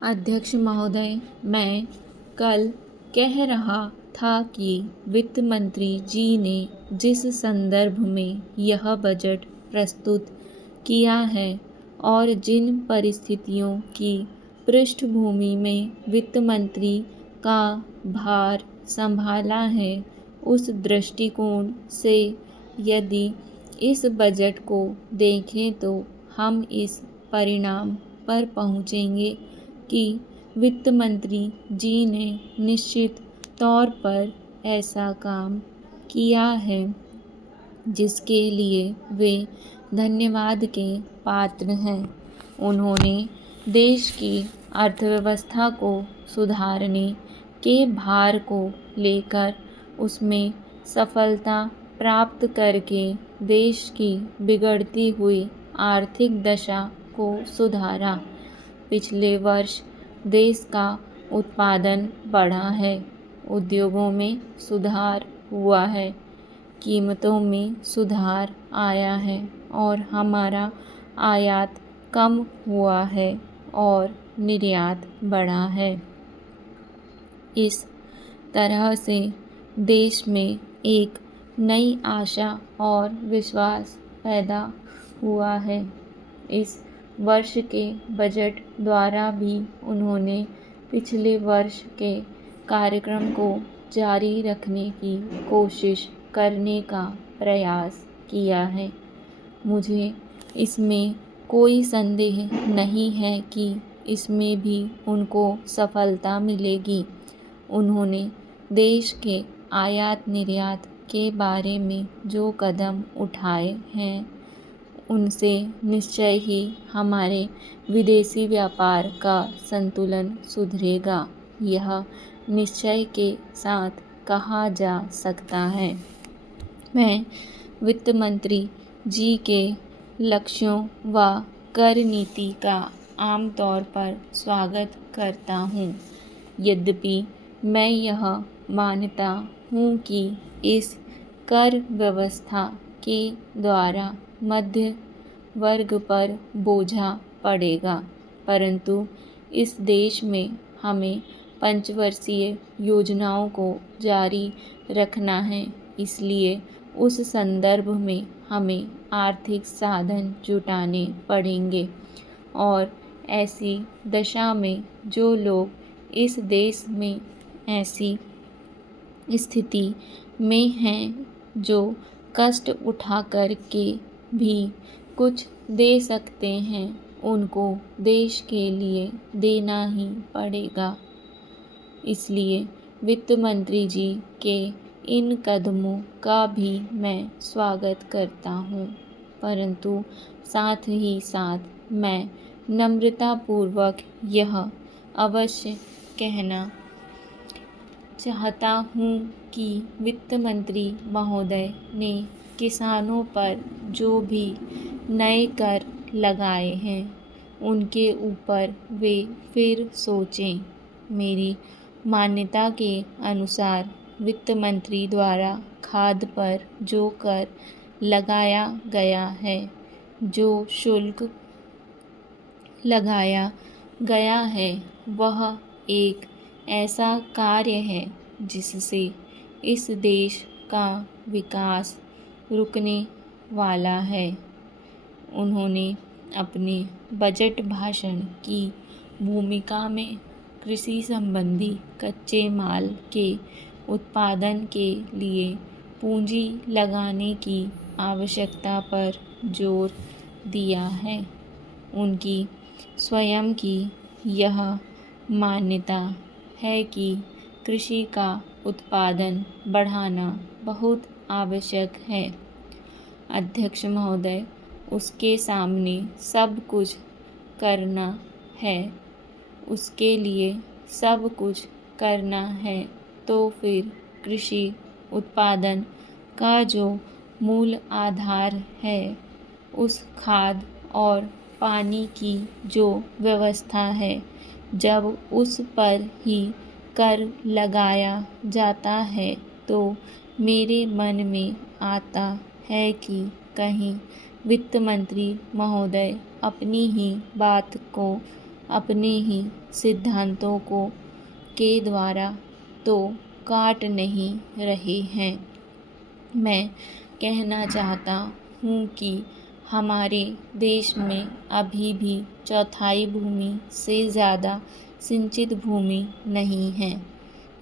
अध्यक्ष महोदय, मैं कल कह रहा था कि वित्त मंत्री जी ने जिस संदर्भ में यह बजट प्रस्तुत किया है और जिन परिस्थितियों की पृष्ठभूमि में वित्त मंत्री का भार संभाला है, उस दृष्टिकोण से यदि इस बजट को देखें तो हम इस परिणाम पर पहुँचेंगे कि वित्त मंत्री जी ने निश्चित तौर पर ऐसा काम किया है जिसके लिए वे धन्यवाद के पात्र हैं। उन्होंने देश की अर्थव्यवस्था को सुधारने के भार को लेकर उसमें सफलता प्राप्त करके देश की बिगड़ती हुई आर्थिक दशा को सुधारा। पिछले वर्ष देश का उत्पादन बढ़ा है, उद्योगों में सुधार हुआ है, कीमतों में सुधार आया है और हमारा आयात कम हुआ है और निर्यात बढ़ा है। इस तरह से देश में एक नई आशा और विश्वास पैदा हुआ है। इस वर्ष के बजट द्वारा भी उन्होंने पिछले वर्ष के कार्यक्रम को जारी रखने की कोशिश करने का प्रयास किया है। मुझे इसमें कोई संदेह नहीं है कि इसमें भी उनको सफलता मिलेगी। उन्होंने देश के आयात निर्यात के बारे में जो कदम उठाए हैं, उनसे निश्चय ही हमारे विदेशी व्यापार का संतुलन सुधरेगा, यह निश्चय के साथ कहा जा सकता है। मैं वित्त मंत्री जी के लक्ष्यों व कर नीति का आमतौर पर स्वागत करता हूँ। यद्यपि मैं यह मानता हूँ कि इस कर व्यवस्था के द्वारा मध्य वर्ग पर बोझा पड़ेगा, परंतु इस देश में हमें पंचवर्षीय योजनाओं को जारी रखना है। इसलिए उस संदर्भ में हमें आर्थिक साधन जुटाने पड़ेंगे और ऐसी दशा में जो लोग इस देश में ऐसी स्थिति में हैं जो कष्ट उठा कर के भी कुछ दे सकते हैं, उनको देश के लिए देना ही पड़ेगा। इसलिए वित्त मंत्री जी के इन कदमों का भी मैं स्वागत करता हूँ, परंतु साथ ही साथ मैं नम्रतापूर्वक यह अवश्य कहना चाहता हूँ कि वित्त मंत्री महोदय ने किसानों पर जो भी नए कर लगाए हैं, उनके ऊपर वे फिर सोचें। मेरी मान्यता के अनुसार वित्त मंत्री द्वारा खाद पर जो कर लगाया गया है, जो शुल्क लगाया गया है, वह एक ऐसा कार्य है जिससे इस देश का विकास रुकने वाला है। उन्होंने अपने बजट भाषण की भूमिका में कृषि संबंधी कच्चे माल के उत्पादन के लिए पूंजी लगाने की आवश्यकता पर जोर दिया है। उनकी स्वयं की यह मान्यता है कि कृषि का उत्पादन बढ़ाना बहुत आवश्यक है। अध्यक्ष महोदय, उसके सामने सब कुछ करना है, उसके लिए सब कुछ करना है, तो फिर कृषि उत्पादन का जो मूल आधार है, उस खाद और पानी की जो व्यवस्था है, जब उस पर ही कर लगाया जाता है, तो मेरे मन में आता है कि कहीं वित्त मंत्री महोदय अपनी ही बात को अपने ही सिद्धांतों को के द्वारा तो काट नहीं रहे हैं। मैं कहना चाहता हूँ कि हमारे देश में अभी भी चौथाई भूमि से ज़्यादा सिंचित भूमि नहीं है।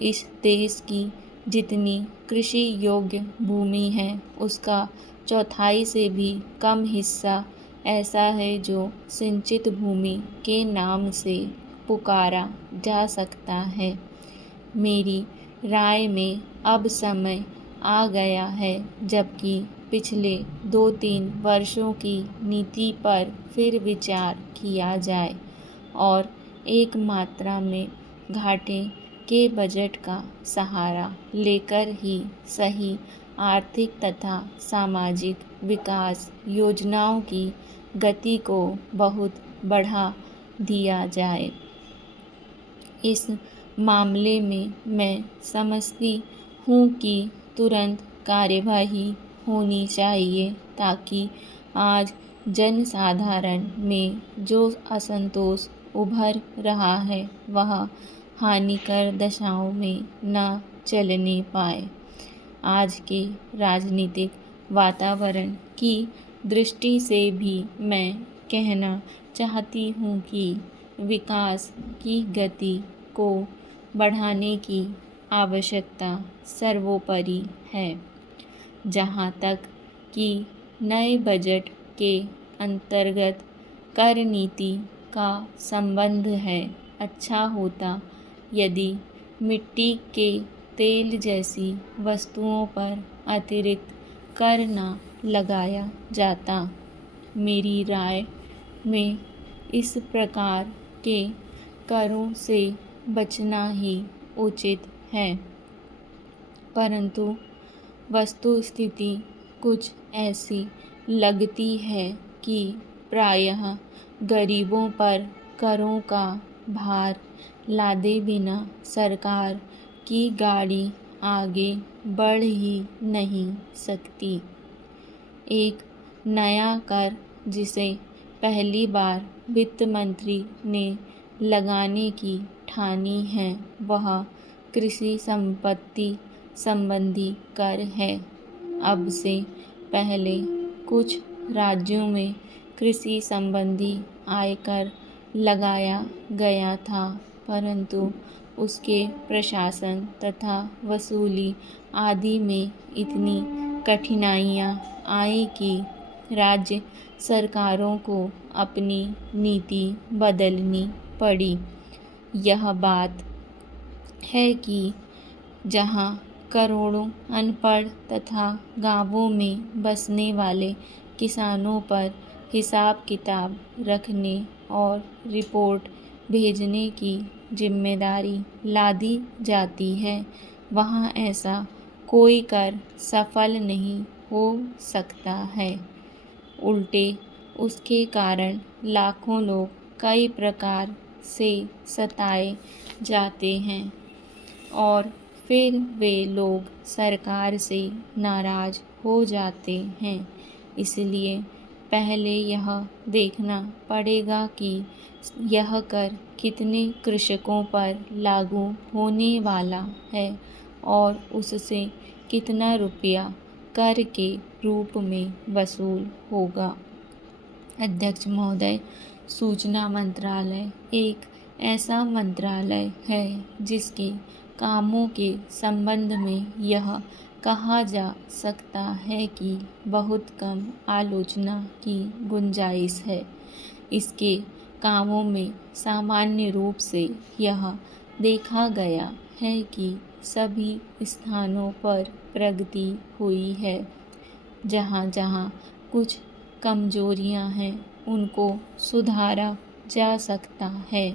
इस देश की जितनी कृषि योग्य भूमि है उसका चौथाई से भी कम हिस्सा ऐसा है जो सिंचित भूमि के नाम से पुकारा जा सकता है। मेरी राय में अब समय आ गया है जबकि पिछले 2-3 वर्षों की नीति पर फिर विचार किया जाए और एक मात्रा में घाटे के बजट का सहारा लेकर ही सही आर्थिक तथा सामाजिक विकास योजनाओं की गति को बहुत बढ़ा दिया जाए। इस मामले में मैं समझती हूँ कि तुरंत कार्यवाही होनी चाहिए ताकि आज जनसाधारण में जो असंतोष उभर रहा है वह हानिकर दशाओं में न चलने पाए। आज के राजनीतिक वातावरण की दृष्टि से भी मैं कहना चाहती हूँ कि विकास की गति को बढ़ाने की आवश्यकता सर्वोपरि है। जहाँ तक कि नए बजट के अंतर्गत कर नीति का संबंध है, अच्छा होता यदि मिट्टी के तेल जैसी वस्तुओं पर अतिरिक्त कर न लगाया जाता। मेरी राय में इस प्रकार के करों से बचना ही उचित है, परंतु वस्तुस्थिति कुछ ऐसी लगती है कि प्रायः गरीबों पर करों का भार लादे बिना सरकार की गाड़ी आगे बढ़ ही नहीं सकती। एक नया कर जिसे पहली बार वित्त मंत्री ने लगाने की ठानी है वह कृषि संपत्ति संबंधी कर है। अब से पहले कुछ राज्यों में कृषि संबंधी आयकर लगाया गया था, परंतु उसके प्रशासन तथा वसूली आदि में इतनी कठिनाइयाँ आई कि राज्य सरकारों को अपनी नीति बदलनी पड़ी। यह बात है कि जहाँ करोड़ों अनपढ़ तथा गांवों में बसने वाले किसानों पर हिसाब किताब रखने और रिपोर्ट भेजने की जिम्मेदारी लादी जाती है, वहाँ ऐसा कोई कर सफल नहीं हो सकता है। उल्टे उसके कारण लाखों लोग कई प्रकार से सताए जाते हैं और फिर वे लोग सरकार से नाराज हो जाते हैं। इसलिए पहले यह देखना पड़ेगा कि यह कर कितने कृषकों पर लागू होने वाला है और उससे कितना रुपया कर के रूप में वसूल होगा। अध्यक्ष महोदय, सूचना मंत्रालय एक ऐसा मंत्रालय है जिसके कामों के संबंध में यह कहा जा सकता है कि बहुत कम आलोचना की गुंजाइश है। इसके कामों में सामान्य रूप से यह देखा गया है कि सभी स्थानों पर प्रगति हुई है। जहाँ जहाँ कुछ कमजोरियाँ हैं उनको सुधारा जा सकता है।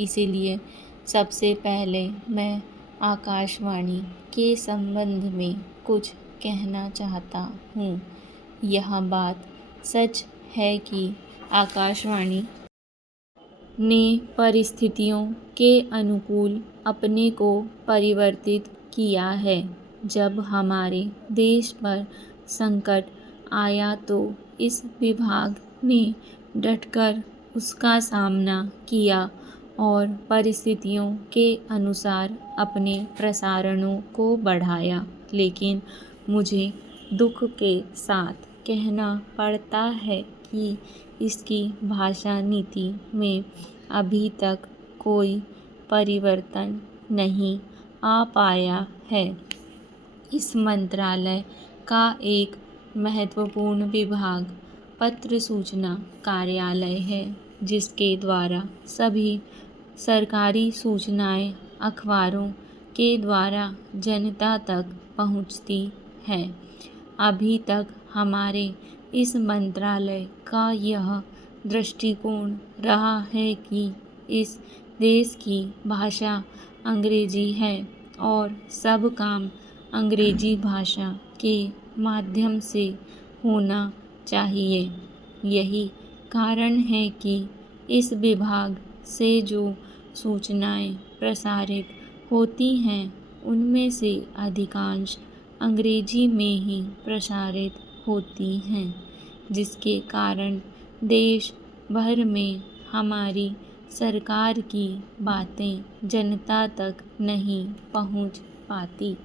इसीलिए सबसे पहले मैं आकाशवाणी के संबंध में कुछ कहना चाहता हूँ। यह बात सच है कि आकाशवाणी ने परिस्थितियों के अनुकूल अपने को परिवर्तित किया है। जब हमारे देश पर संकट आया तो इस विभाग ने डटकर उसका सामना किया और परिस्थितियों के अनुसार अपने प्रसारणों को बढ़ाया, लेकिन मुझे दुख के साथ कहना पड़ता है कि इसकी भाषा नीति में अभी तक कोई परिवर्तन नहीं आ पाया है। इस मंत्रालय का एक महत्वपूर्ण विभाग पत्र सूचना कार्यालय है, जिसके द्वारा सभी सरकारी सूचनाएं अखबारों के द्वारा जनता तक पहुंचती हैं। अभी तक हमारे इस मंत्रालय का यह दृष्टिकोण रहा है कि इस देश की भाषा अंग्रेजी है और सब काम अंग्रेजी भाषा के माध्यम से होना चाहिए। यही कारण है कि इस विभाग से जो सूचनाएं प्रसारित होती हैं, उनमें से अधिकांश अंग्रेजी में ही प्रसारित होती हैं, जिसके कारण देश भर में हमारी सरकार की बातें जनता तक नहीं पहुंच पाती।